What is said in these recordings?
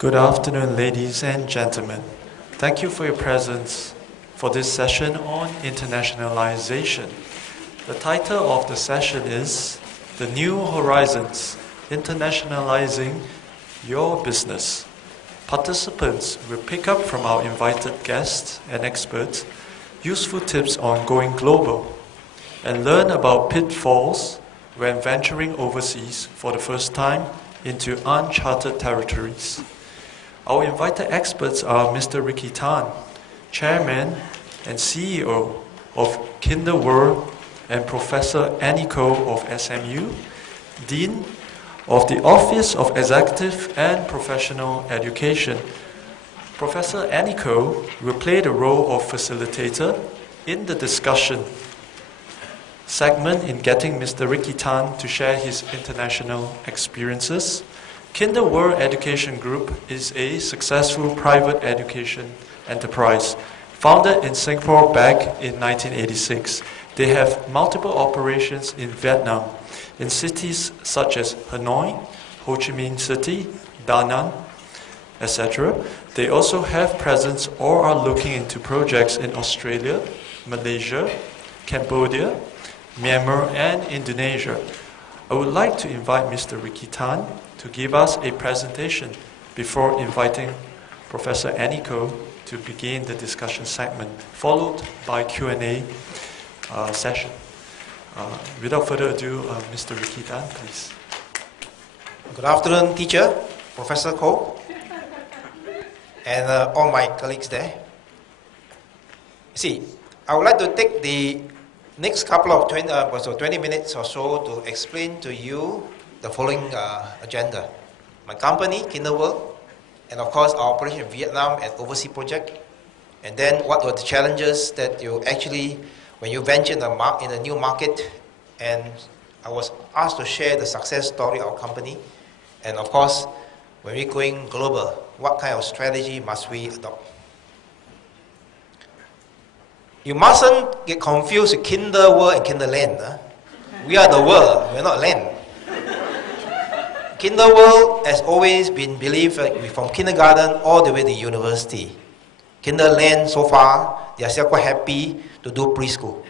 Good afternoon, ladies and gentlemen. Thank you for your presence for this session on internationalization. The title of the session is The New Horizons, Internationalizing Your Business. Participants will pick up from our invited guests and experts useful tips on going global and learn about pitfalls when venturing overseas for the first time into uncharted territories. Our invited experts are Mr. Ricky Tan, Chairman and CEO of KinderWorld, and Professor Annie Ko of SMU, Dean of the Office of Executive and Professional Education. Professor Annie Ko will play the role of facilitator in the discussion segment in getting Mr. Ricky Tan to share his international experiences. KinderWorld Education Group is a successful private education enterprise founded in Singapore back in 1986. They have multiple operations in Vietnam, in cities such as Hanoi, Ho Chi Minh City, Da Nang, etc. They also have presence or are looking into projects in Australia, Malaysia, Cambodia, Myanmar, and Indonesia. I would like to invite Mr. Ricky Tan to give us a presentation before inviting Professor Annie Ko to begin the discussion segment, followed by Q&A session. Without further ado, Mr. Ricky Tan, please. Good afternoon, teacher, Professor Ko, and all my colleagues there. See, I would like to take the next couple of 20 minutes or so to explain to you the following agenda. My company, KinderWorld, and of course our operation in Vietnam and overseas project, and then what were the challenges that you actually, when you venture in a new market, and I was asked to share the success story of our company, and of course, when we're going global, what kind of strategy must we adopt? You mustn't get confused with KinderWorld and KinderLand. We are the world, we're not land. KinderWorld has always been believed from kindergarten all the way to university. KinderLand, so far, they are still quite happy to do preschool.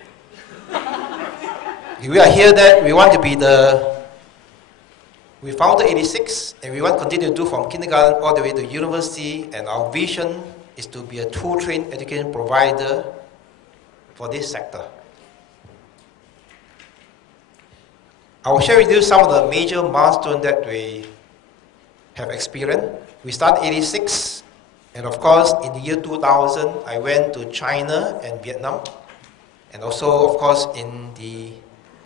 We are here that we want to be we founded 86, and we want to continue to do from kindergarten all the way to university, and our vision is to be a true trained education provider for this sector. I will share with you some of the major milestones that we have experienced. We started 86, and of course, in the year 2000, I went to China and Vietnam. And also, of course, in the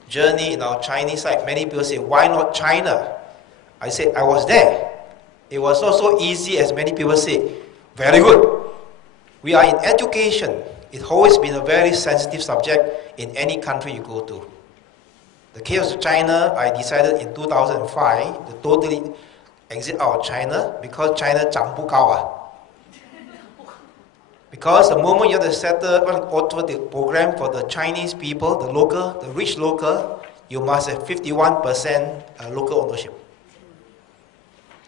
journey in our Chinese side, many people say, why not China? I said, I was there. It was not so easy as many people say. Very good. We are in education. It's always been a very sensitive subject in any country you go to. The case of China, I decided in 2005 to totally exit out of China because China 涨不高啊. Because the moment you have to settle the program for the Chinese people, the rich local, you must have 51% local ownership.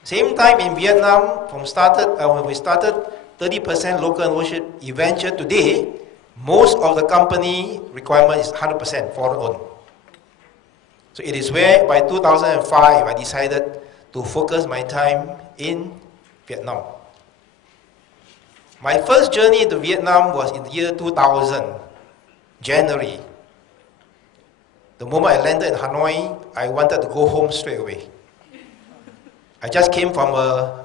Same time in Vietnam, when we started 30% local ownership, eventually today, most of the company requirement is 100% foreign owned. So it is where by 2005 I decided to focus my time in Vietnam. My first journey to Vietnam was in the year 2000, January. The moment I landed in Hanoi, I wanted to go home straight away. I just came from a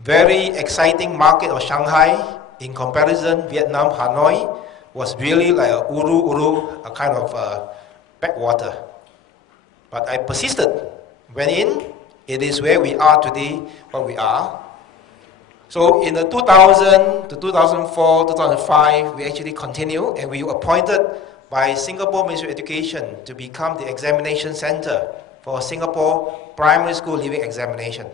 very exciting market of Shanghai. In comparison, Vietnam, Hanoi was really like a a kind of backwater. But I persisted, went in. It is where we are today, what we are. So in the 2000 to 2004, 2005, we actually continued, and we were appointed by Singapore Ministry of Education to become the examination center for Singapore primary school leaving examination.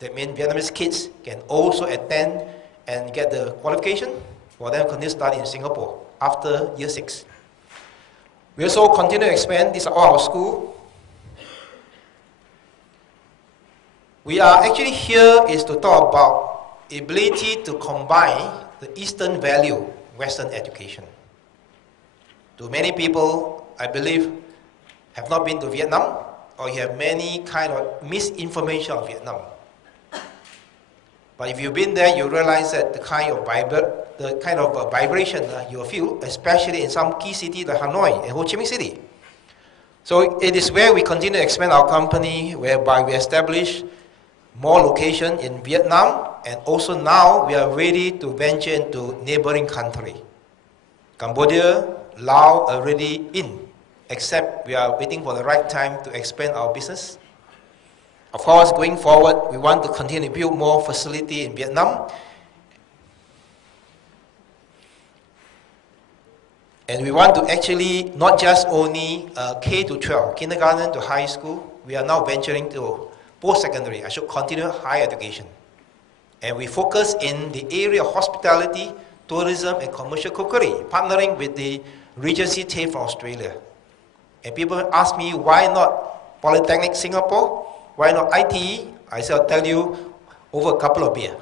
That means Vietnamese kids can also attend and get the qualification for them to continue study in Singapore after year 6. We also continue to expand. These are all our schools. We are actually here is to talk about ability to combine the Eastern value, Western education. To many people, I believe, have not been to Vietnam, or you have many kind of misinformation of Vietnam. But if you've been there, you realize that the kind of vibration you feel, especially in some key cities like Hanoi and Ho Chi Minh City. So it is where we continue to expand our company, whereby we establish more locations in Vietnam, and also now we are ready to venture into neighboring country. Cambodia, Laos already in, except we are waiting for the right time to expand our business. Of course, going forward, we want to continue to build more facility in Vietnam. And we want to actually not just only K to 12, kindergarten to high school. We are now venturing to post-secondary. I should continue higher education. And we focus in the area of hospitality, tourism, and commercial cookery, partnering with the Regency TAFE from Australia. And people ask me, why not Polytechnic Singapore? Why not ITE? I say, I'll tell you, over a couple of beers.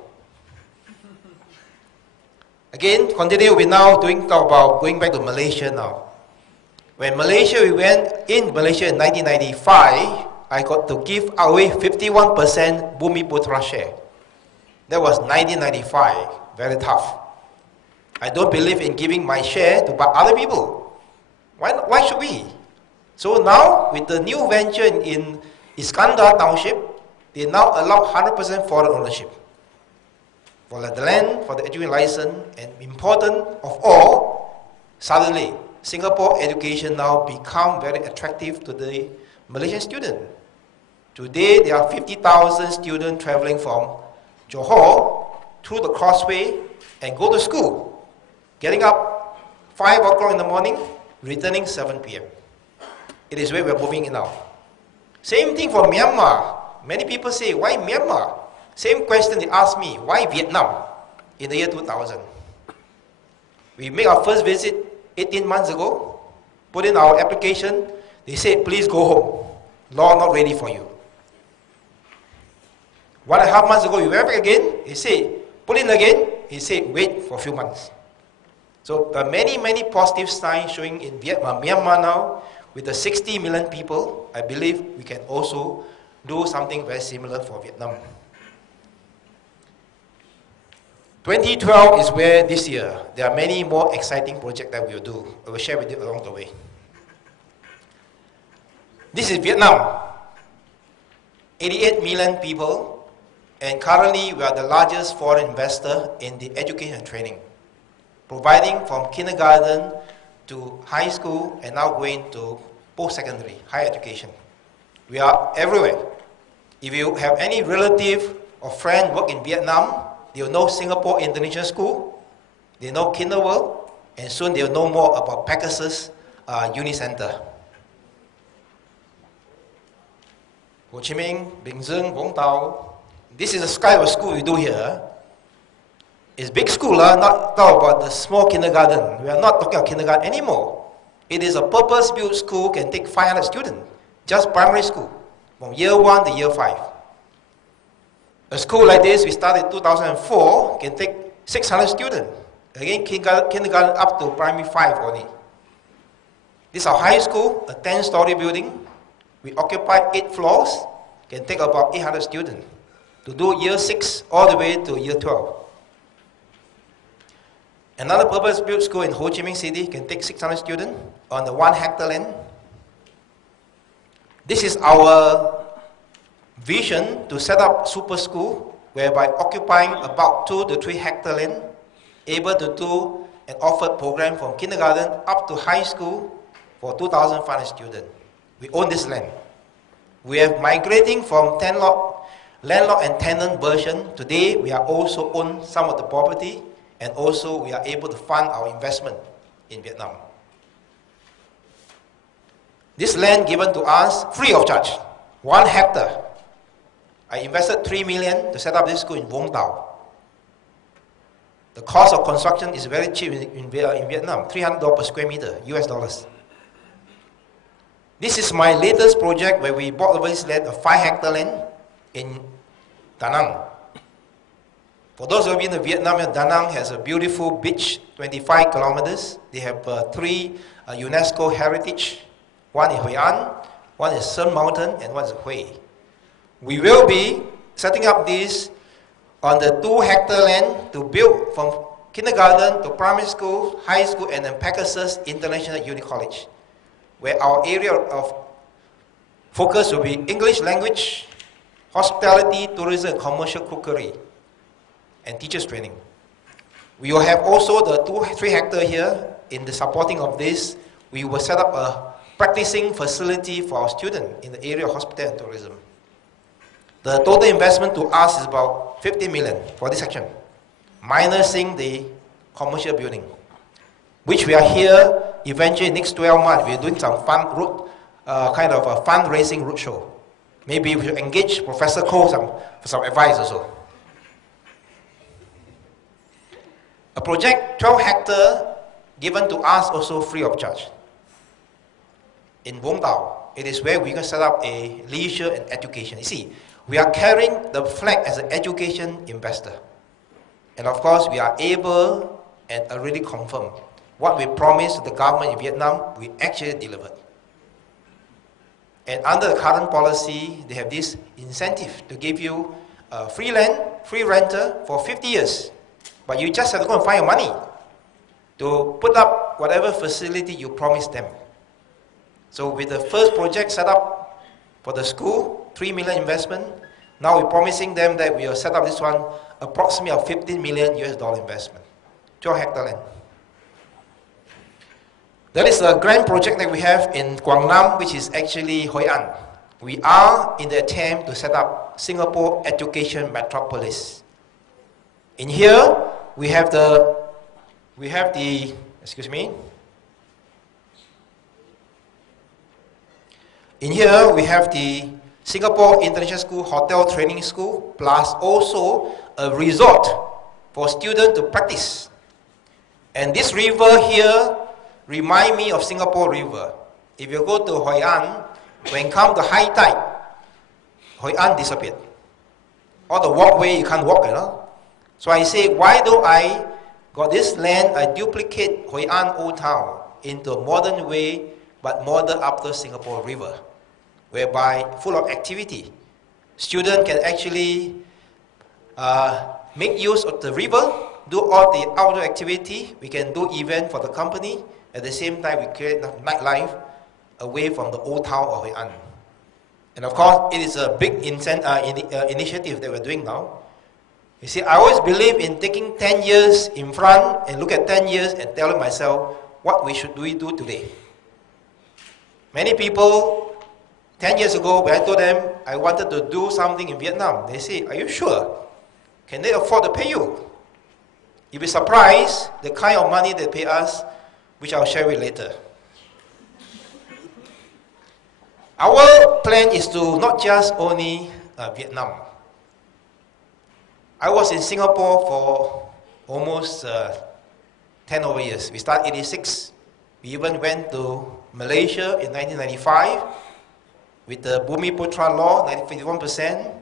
Again, continue, we're now talk about going back to Malaysia now. When we went in Malaysia in 1995, I got to give away 51% Bumi Putra share. That was 1995, very tough. I don't believe in giving my share to other people. Why should we? So now, with the new venture in Iskandar Township, they now allow 100% foreign ownership. For the land, for the education license, and important of all, suddenly, Singapore education now become very attractive to the Malaysian student. Today, there are 50,000 students traveling from Johor through the Causeway and go to school, getting up 5 o'clock in the morning, returning 7 p.m. It is where we're moving in now. Same thing for Myanmar. Many people say, why Myanmar? Same question they asked me, why Vietnam in the year 2000? We made our first visit 18 months ago, put in our application, they said, please go home. Law not ready for you. 1.5 months ago, we went back again, he said, put in again, he said, wait for a few months. So there are many, many positive signs showing in Vietnam, Myanmar now, with the 60 million people, I believe we can also do something very similar for Vietnam. 2012 is where this year, there are many more exciting projects that we will do. I will share with you along the way. This is Vietnam. 88 million people, and currently we are the largest foreign investor in the education and training, providing from kindergarten to high school and now going to post-secondary, higher education. We are everywhere. If you have any relative or friend work in Vietnam, they'll know Singapore International School, they know KinderWorld, and soon they'll know more about Pegasus Uni Center. Ho Chi Minh, Bình Dương, Vũng Tàu. This is the kind of school we do here. It's big school, not talk about the small kindergarten. We are not talking about kindergarten anymore. It is a purpose-built school, can take 500 students, just primary school, from year 1 to year 5. A school like this, we started in 2004, can take 600 students. Again, kindergarten up to primary 5 only. This is our high school, a 10-story building. We occupy 8 floors, can take about 800 students to do year 6 all the way to year 12. Another purpose-built school in Ho Chi Minh City can take 600 students on the 1 hectare land. This is our vision to set up super school, whereby occupying about 2 to 3 hectare land, able to do and offer program from kindergarten up to high school for 2,500 students. We own this land. We are migrating from landlord and tenant version. Today, we are also own some of the property, and also we are able to fund our investment in Vietnam. This land given to us free of charge, 1 hectare. I invested $3 million to set up this school in Vũng Tàu. The cost of construction is very cheap in Vietnam, $300 per square meter, US dollars. This is my latest project where we bought over this land, a 5 hectare land in Da Nang. For those of you in Vietnam, Da Nang has a beautiful beach, 25 kilometers. They have 3 UNESCO heritage. One is Hoi An, one is Sun Mountain, and one is Hue. We will be setting up this on the 2-hectare land to build from kindergarten to primary school, high school, and then Pegasus International Uni College, where our area of focus will be English language, hospitality, tourism, and commercial cookery, and teachers training. We will have also the 2-3 hectare here. In the supporting of this, we will set up a practicing facility for our students in the area of hospitality and tourism. The total investment to us is about 50 million for this section, minusing the commercial building, which we are here eventually next 12 months. We are doing some kind of a fundraising roadshow. Maybe we should engage Professor Koh for some advice also. A project 12 hectare given to us also free of charge. In Vũng Tàu, it is where we can set up a leisure and education. You see, we are carrying the flag as an education investor. And of course, we are able and already confirmed what we promised to the government in Vietnam, we actually delivered. And under the current policy, they have this incentive to give you free land, free renter for 50 years. But you just have to go and find your money to put up whatever facility you promised them. So with the first project set up for the school, 3 million investment, now we're promising them that we will set up this one approximately of 15 million US dollar investment, 12 hectare land. That is a grand project that we have in Quang Nam, which is actually Hoi An. We are in the attempt to set up Singapore Education Metropolis. In here, we have the In here, we have the Singapore International School Hotel Training School, plus also a resort for students to practice. And this river here remind me of Singapore River. If you go to Hoi An, when come the high tide, Hoi An disappeared. All the walkway, you can't walk, you know. So I say, why do I got this land, I duplicate Hoi An Old Town into a modern way, but modern after Singapore River, whereby full of activity. Students can actually make use of the river, do all the outdoor activity. We can do event for the company. At the same time, we create nightlife away from the old town of Hoi An. And of course, it is a big initiative that we're doing now. You see, I always believe in taking 10 years in front and look at 10 years and telling myself, what we do today? Many people, 10 years ago, when I told them I wanted to do something in Vietnam, they say, are you sure? Can they afford to pay you? You'll be surprised the kind of money they pay us, which I'll share with later. Our plan is to not just only Vietnam. I was in Singapore for almost 10 over years. We started in 86. We even went to Malaysia in 1995 with the Bumiputra law, 51%.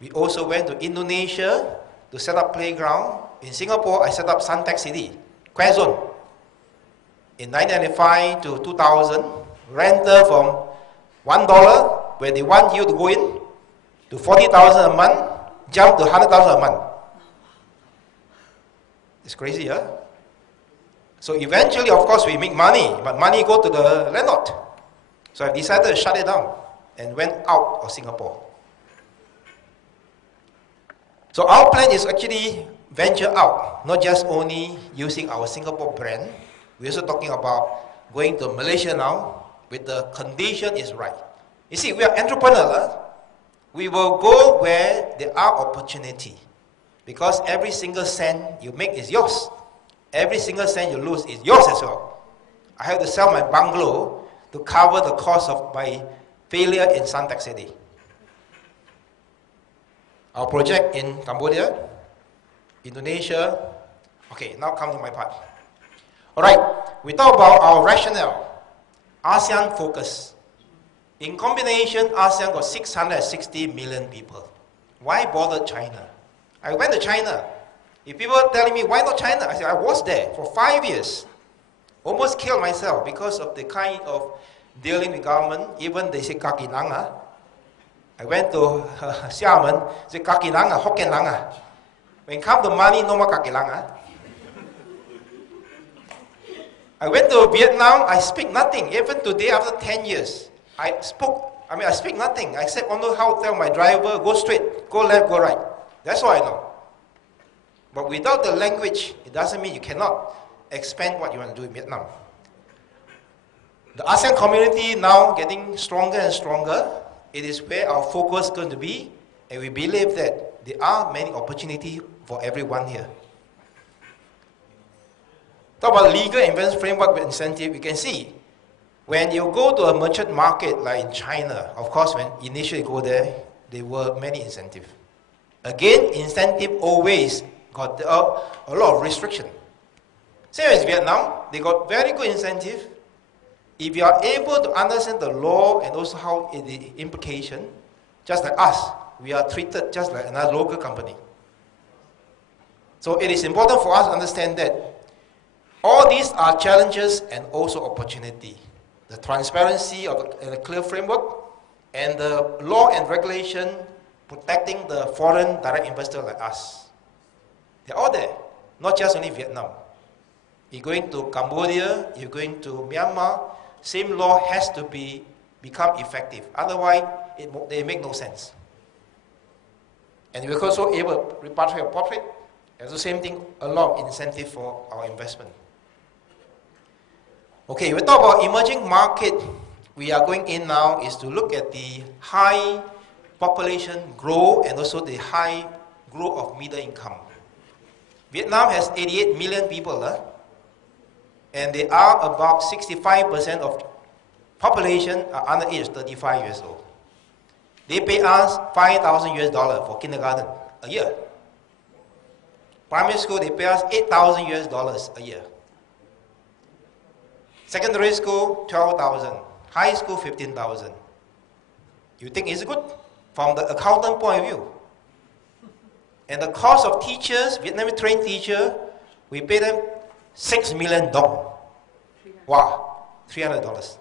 We also went to Indonesia to set up playground. In Singapore, I set up Suntec City, Quezon. In 1995 to 2000, rental from $1, where they want you to go in, to 40,000 a month, jump to 100,000 a month. It's crazy, huh? So eventually, of course, we make money, but money go to the landlord. So I decided to shut it down and went out of Singapore. So our plan is actually venture out, not just only using our Singapore brand. We're also talking about going to Malaysia now, with the condition is right. You see, we are entrepreneurs. We will go where there are opportunity, because every single cent you make is yours. Every single cent you lose is yours as well. I have to sell my bungalow to cover the cost of my failure in Suntec City. Our project in Cambodia, Indonesia. Okay, now come to my part. All right, we talk about our rationale. ASEAN focus. In combination, ASEAN got 660 million people. Why bother China? I went to China. If people are telling me, why not China? I said, I was there for 5 years. Almost killed myself because of the kind of dealing with government. Even they say kaki langa. I went to Xiamen, say kaki langa, Hokkien langa. When it comes to money, no more kaki langa. I went to Vietnam, I speak nothing. Even today, after 10 years, I speak nothing. Except only how to tell my driver, go straight, go left, go right. That's all I know. But without the language, it doesn't mean you cannot expand what you want to do in Vietnam. The ASEAN community now getting stronger and stronger. It is where our focus is going to be, and we believe that there are many opportunities for everyone here. Talk about legal investment framework with incentive. You can see when you go to a merchant market like in China, of course, when initially go there were many incentives. Again, incentive always got a lot of restriction. Same as Vietnam, they got very good incentive. If you are able to understand the law and also how the implication, just like us, we are treated just like another local company. So it is important for us to understand that all these are challenges and also opportunity. The transparency of a clear framework and the law and regulation protecting the foreign direct investor like us. They're all there, not just only Vietnam. You're going to Cambodia, you're going to Myanmar, same law has to become effective. Otherwise, they make no sense. And we're also able to repatriate profit. It's the same thing, a lot of incentive for our investment. Okay, we talk about emerging market. We are going in now is to look at the high population growth and also the high growth of middle income. Vietnam has 88 million people, and they are about 65% of population are under age 35 years old. They pay us $5,000 for kindergarten a year. Primary school, they pay us $8,000 a year. Secondary school, $12,000. High school, $15,000. You think it's good? From the accountant point of view. And the cost of teachers, Vietnamese trained teacher, we pay them $6 million. Wow, $300.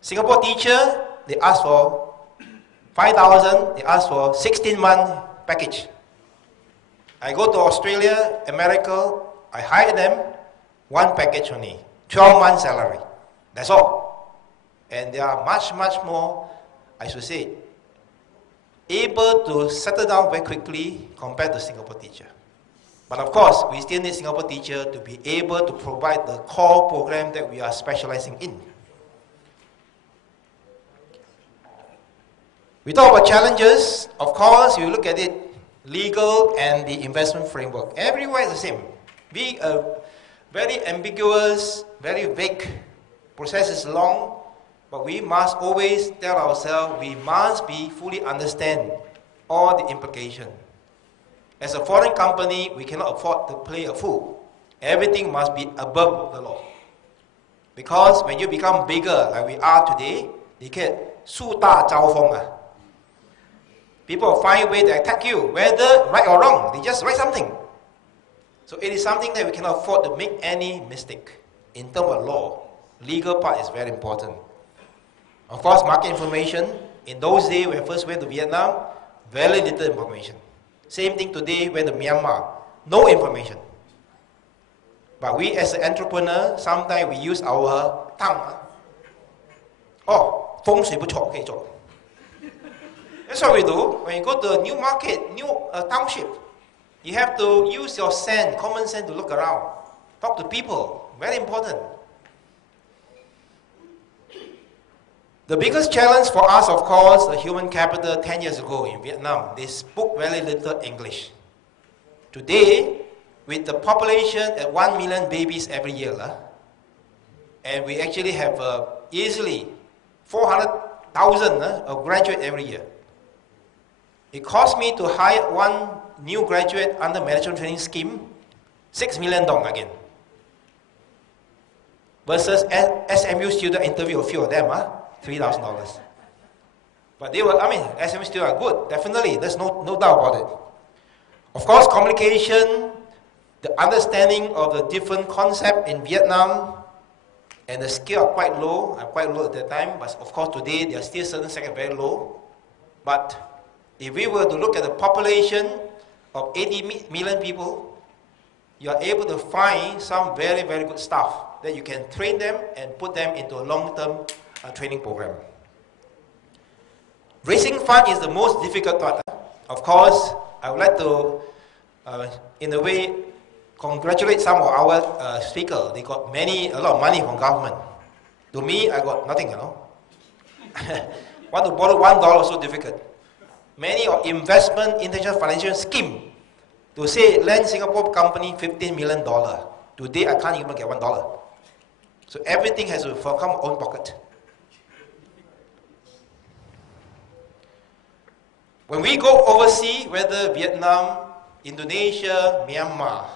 Singapore teacher, they ask for $5,000, they ask for 16-month package. I go to Australia, America, I hire them, one package only, 12-month salary. That's all. And they are much, much more, I should say, able to settle down very quickly compared to Singapore teacher. But of course, we still need Singapore teacher to be able to provide the core program that we are specializing in. We talk about challenges. Of course, you look at it, legal and the investment framework. Everywhere is the same. Be a very ambiguous, very vague. Process is long, but we must always tell ourselves we must be fully understand all the implications. As a foreign company, we cannot afford to play a fool. Everything must be above the law. Because when you become bigger, like we are today, they can 树大招风. People find a way to attack you, whether right or wrong. They just write something. So it is something that we cannot afford to make any mistake. In terms of law, legal part is very important. Of course, market information. In those days, when I first went to Vietnam, very little information. Same thing today, when to Myanmar, no information. But we as an entrepreneur, sometimes we use our tongue. Oh, 风水不错, okay, 做. That's what we do. When you go to a new market, new township, you have to use your sense, common sense to look around. Talk to people, very important. The biggest challenge for us, of course, the human capital 10 years ago in Vietnam, they spoke very little English. Today, with the population at 1 million babies every year, and we actually have easily 400,000 of graduate every year. It cost me to hire one new graduate under management training scheme, $6 million again. Versus SMU student interview, a few of them, $3,000. But they were, SMEs still are good, definitely, there's no doubt about it. Of course, communication, the understanding of the different concepts in Vietnam, and the skill are quite low at that time, but of course today there are still certain sectors very low. But if we were to look at the population of 80 million people, you are able to find some very, very good staff that you can train them and put them into a long-term training program. Raising funds is the most difficult part. Of course, I would like to, in a way, congratulate some of our speakers. They got a lot of money from government. To me, I got nothing, Want to borrow $1 is so difficult. Many of investment, international financial scheme, to say lend Singapore company $15 million. Today, I can't even get $1. So everything has to come own pocket. When we go overseas, whether Vietnam, Indonesia, Myanmar,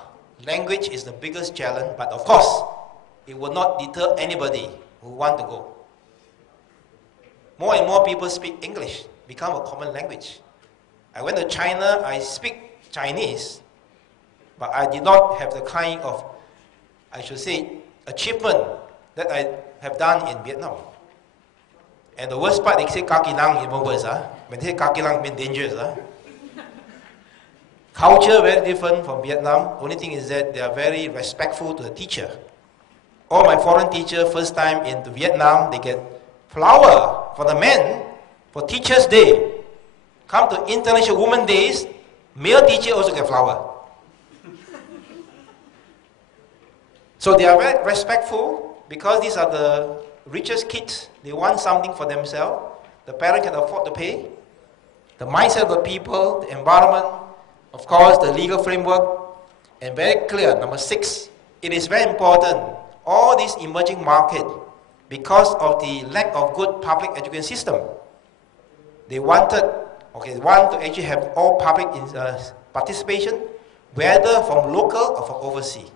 language is the biggest challenge, but of course, it will not deter anybody who want to go. More and more people speak English, become a common language. I went to China, I speak Chinese, but I did not have the kind of, I should say, achievement that I have done in Vietnam. And the worst part, they say kaki lang even worse. When they say kaki lang, means dangerous. Culture very different from Vietnam. Only thing is that they are very respectful to the teacher. All my foreign teachers, first time into Vietnam, they get flower for the men for Teachers' Day. Come to International Women's Days, male teacher also get flower. So they are very respectful because these are the richest kids. They want something for themselves. The parent can afford to pay. The mindset of the people, the environment, of course, the legal framework, and very clear. Number 6, it is very important. All these emerging markets, because of the lack of good public education system, they want to actually have all public participation, whether from local or from overseas.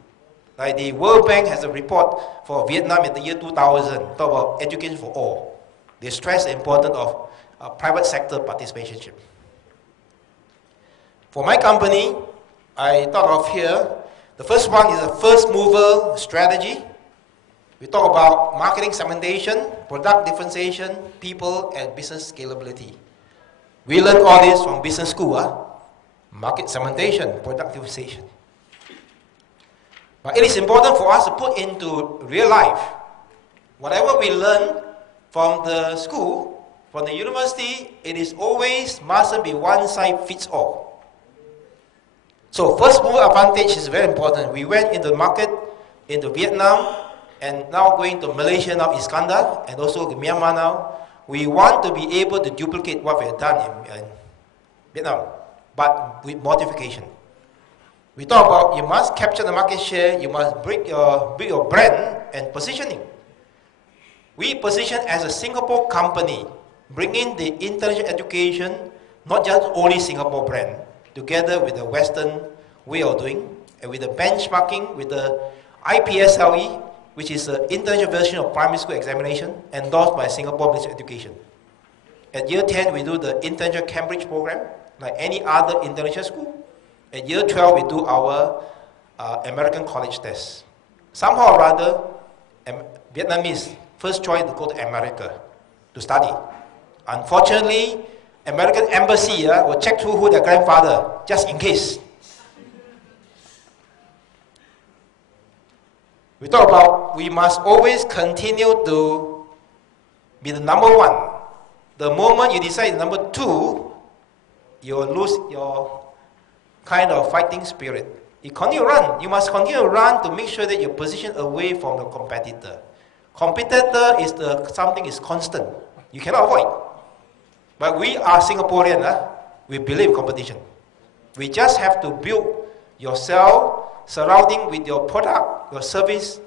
Like the World Bank has a report for Vietnam in the year 2000, talk about education for all. They stress the importance of private sector participation. For my company, I thought of here, the first one is a first mover strategy. We talk about marketing segmentation, product differentiation, people, and business scalability. We learned all this from business school, market segmentation, product differentiation. But it is important for us to put into real life. Whatever we learn from the school, from the university, it is always mustn't be one size fits all. So first mover advantage is very important. We went into the market, into Vietnam, and now going to Malaysia now, Iskandar, and also Myanmar now. We want to be able to duplicate what we have done in Vietnam, but with modification. We talk about you must capture the market share, you must build your brand and positioning. We position as a Singapore company, bringing the international education, not just only Singapore brand, together with the Western way of doing, and with the benchmarking, with the IPSLE, which is the international version of primary school examination, endorsed by Singapore Ministry of Education. At year 10, we do the international Cambridge program, like any other international school. At year 12, we do our American college test. Somehow or other, Vietnamese first choice to go to America to study. Unfortunately, American embassy will check through who their grandfather, just in case. We talk about we must always continue to be the number one. The moment you decide number 2, you will lose your kind of fighting spirit. You continue to run. You must continue to run to make sure that you're positioned away from the competitor. Competitor is something is constant. You cannot avoid. But we are Singaporean. We believe in competition. We just have to build yourself surrounding with your product, your service,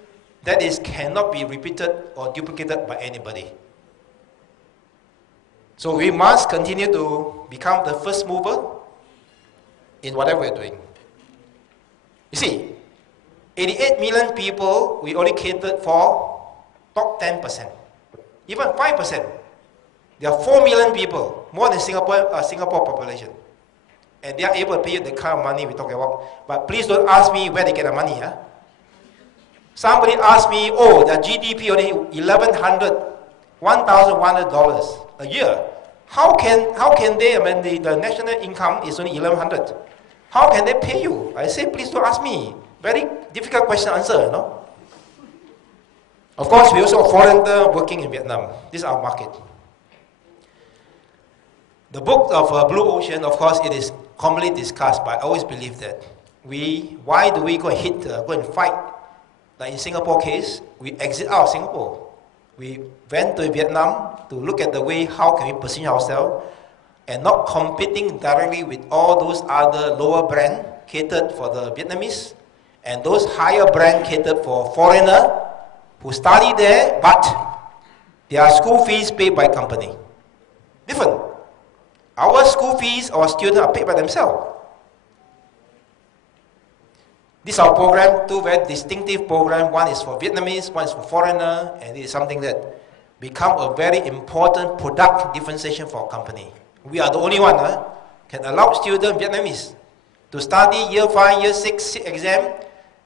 that is cannot be repeated or duplicated by anybody. So we must continue to become the first mover in whatever we're doing. You see, 88 million people, we only catered for top 10%, even 5%. There are 4 million people, more than Singapore population. And they are able to pay you the kind of money we talk about. But please don't ask me where they get the money. Huh? Somebody asked me, oh, the GDP only $1,100 a year. How can they, I mean, the national income is only 1,100. How can they pay you? I say, please don't ask me. Very difficult question to answer, you know. Of course, we also have foreigners working in Vietnam. This is our market. The book of Blue Ocean, of course, it is commonly discussed, but I always believe that why do we go and fight? Like in Singapore case, we exit out of Singapore. We went to Vietnam to look at the way how can we position ourselves and not competing directly with all those other lower brands catered for the Vietnamese and those higher brands catered for foreigners who study there, but their school fees paid by company. Different. Our school fees, our students are paid by themselves. This is our program, 2 very distinctive programs. One is for Vietnamese, one is for foreigner, and it is something that become a very important product differentiation for our company. We are the only one can allow students Vietnamese to study year 5, year 6 exam,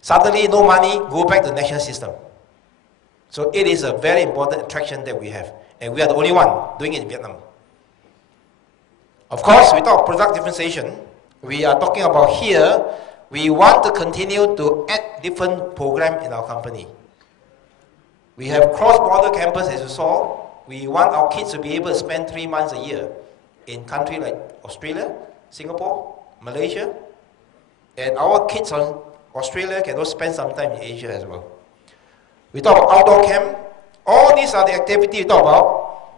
suddenly no money, go back to the national system. So it is a very important attraction that we have, and we are the only one doing it in Vietnam. Of course, we talk product differentiation. We are talking about here, we want to continue to add different programs in our company. We have cross-border campus, as you saw. We want our kids to be able to spend 3 months a year in countries like Australia, Singapore, Malaysia. And our kids on Australia can also spend some time in Asia as well. We talk about outdoor camp. All these are the activities we talk about,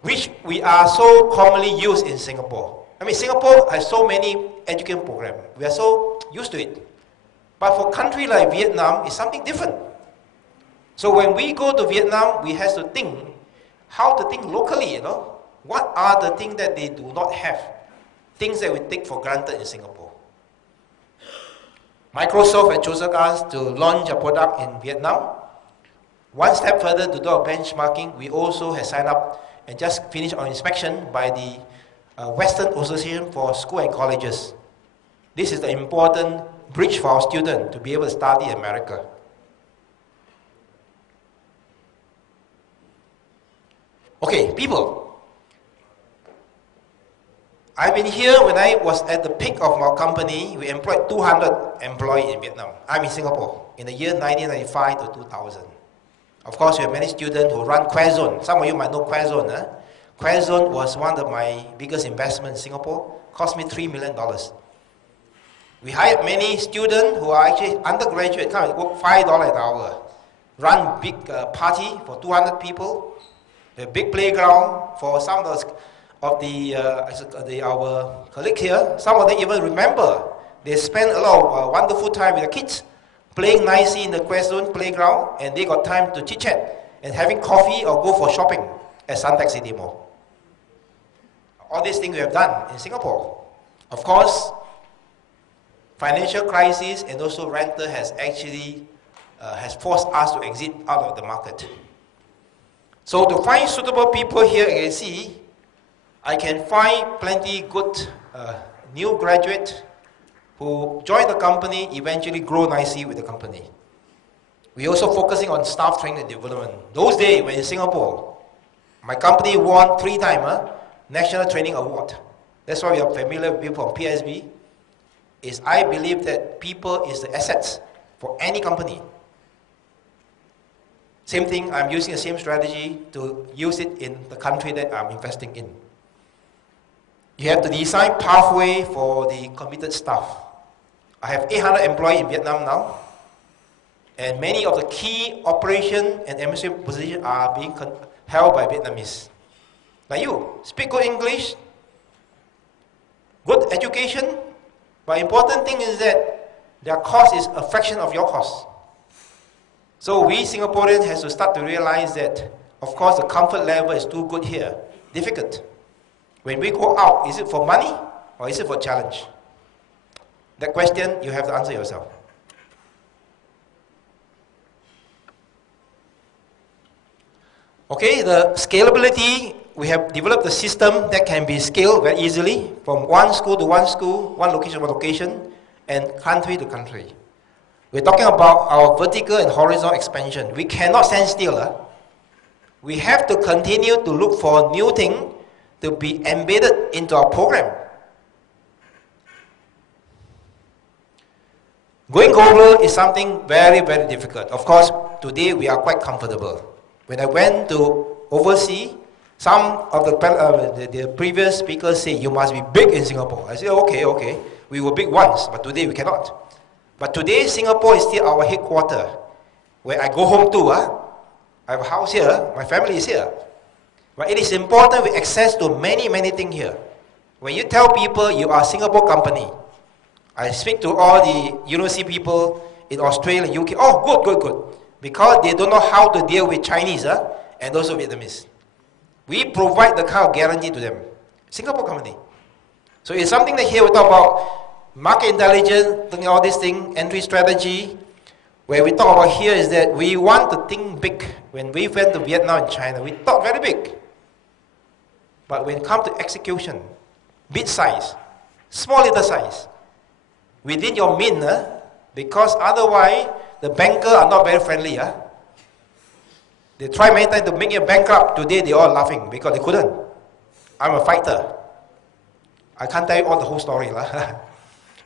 which we are so commonly used in Singapore. I mean, Singapore has so many education programs. We are so used to it. But for a country like Vietnam, it's something different. So when we go to Vietnam, we have to think how to think locally, you know. What are the things that they do not have? Things that we take for granted in Singapore. Microsoft has chosen us to launch a product in Vietnam. One step further to do our benchmarking, we also have signed up and just finished our inspection by the Western Association for School and Colleges. This is the important bridge for our students to be able to study in America. Okay, people. I've been here when I was at the peak of our company. We employed 200 employees in Vietnam. I'm in Singapore in the year 1995 to 2000. Of course, we have many students who run Quezon. Some of you might know Quezon. Quezon was one of my biggest investments in Singapore. Cost me $3 million. We hired many students who are actually undergraduate, kind of work $5 an hour. Run big party for 200 people. A big playground for some of our colleagues here. Some of them even remember. They spent a lot of wonderful time with the kids, playing nicely in the Quezon playground, and they got time to chit-chat and having coffee or go for shopping at Suntec City Mall. All these things we have done in Singapore. Of course, financial crisis and also rental has actually has forced us to exit out of the market. So to find suitable people here, you can see, I can find plenty good new graduates who join the company, eventually grow nicely with the company. We're also focusing on staff training and development. Those days when in Singapore, my company won 3 times National Training Award. That's why we are familiar with people from PSB. I believe that people is the assets for any company. Same thing, I'm using the same strategy to use it in the country that I'm investing in. You have to design pathway for the committed staff. I have 800 employees in Vietnam now, and many of the key operation and administrative positions are being held by Vietnamese. Like you, speak good English, good education, but important thing is that their cost is a fraction of your cost. So we Singaporeans have to start to realize that, of course, the comfort level is too good here, difficult. When we go out, is it for money or is it for challenge? That question you have to answer yourself. Okay, the scalability we have developed a system that can be scaled very easily from one school to one school, one location to one location, and country to country. We're talking about our vertical and horizontal expansion. We cannot stand still. We have to continue to look for new things to be embedded into our program. Going global is something very, very difficult. Of course, today we are quite comfortable. When I went to overseas, some of the previous speakers say, you must be big in Singapore. I said, okay. We were big once, but today we cannot. But today, Singapore is still our headquarters, where I go home to. I have a house here, my family is here. But it is important we access to many, many things here. When you tell people you are a Singapore company, I speak to all the university people in Australia, UK, oh, good. Because they don't know how to deal with Chinese and also Vietnamese. We provide the kind of guarantee to them. Singapore company. So it's something that here we talk about market intelligence, all these things, entry strategy. Where we talk about here is that we want to think big. When we went to Vietnam and China, we thought very big. But when it comes to execution, big size, small little size, within your mean, because otherwise the bankers are not very friendly. They try many times to make you bankrupt. Today they all laughing because they couldn't. I'm a fighter. I can't tell you all the whole story.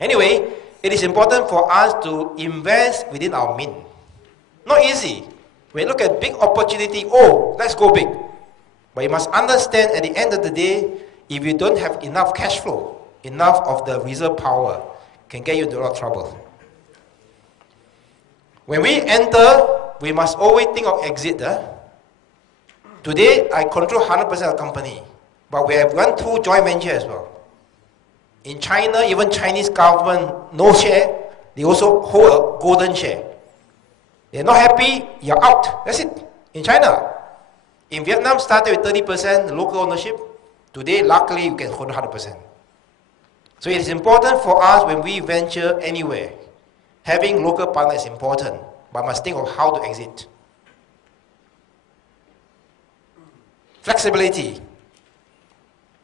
Anyway, it is important for us to invest within our means. Not easy. When you look at big opportunity, oh, let's go big. But you must understand at the end of the day, if you don't have enough cash flow, enough of the reserve power, can get you into a lot of trouble. When we enter, we must always think of exit. Today, I control 100% of the company, but we have gone through joint venture as well. In China, even Chinese government, no share, they also hold a golden share. They're not happy, you're out. That's it. In China. In Vietnam, started with 30% local ownership. Today, luckily, you can hold 100%. So it is important for us when we venture anywhere. Having local partners is important, but must think of how to exit. Flexibility.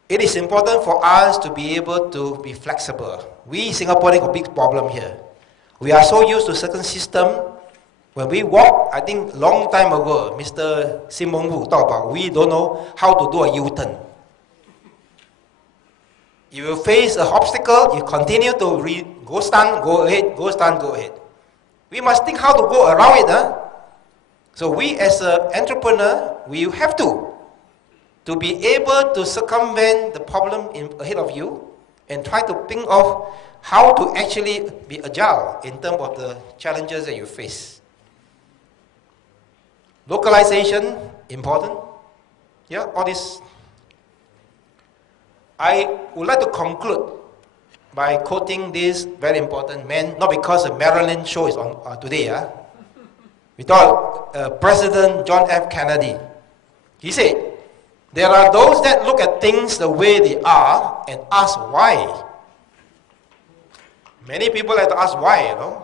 It is important for us to be able to be flexible. We Singaporeans have a big problem here. We are so used to certain system. When we walk, I think long time ago, Mr. Sim Mong Hu talked about we don't know how to do a U-turn. You will face an obstacle, you continue to go stand, go ahead, go stand, go ahead. We must think how to go around it. So we as an entrepreneur, we have to be able to circumvent the problem ahead of you and try to think of how to actually be agile in terms of the challenges that you face. Localization, important. Yeah, all this. I would like to conclude by quoting this very important man, not because the Maryland show is on today. We thought President John F. Kennedy. He said, there are those that look at things the way they are and ask why. Many people like to ask why, you know.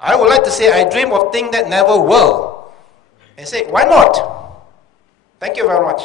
I would like to say I dream of things that never will. And say, why not? Thank you very much.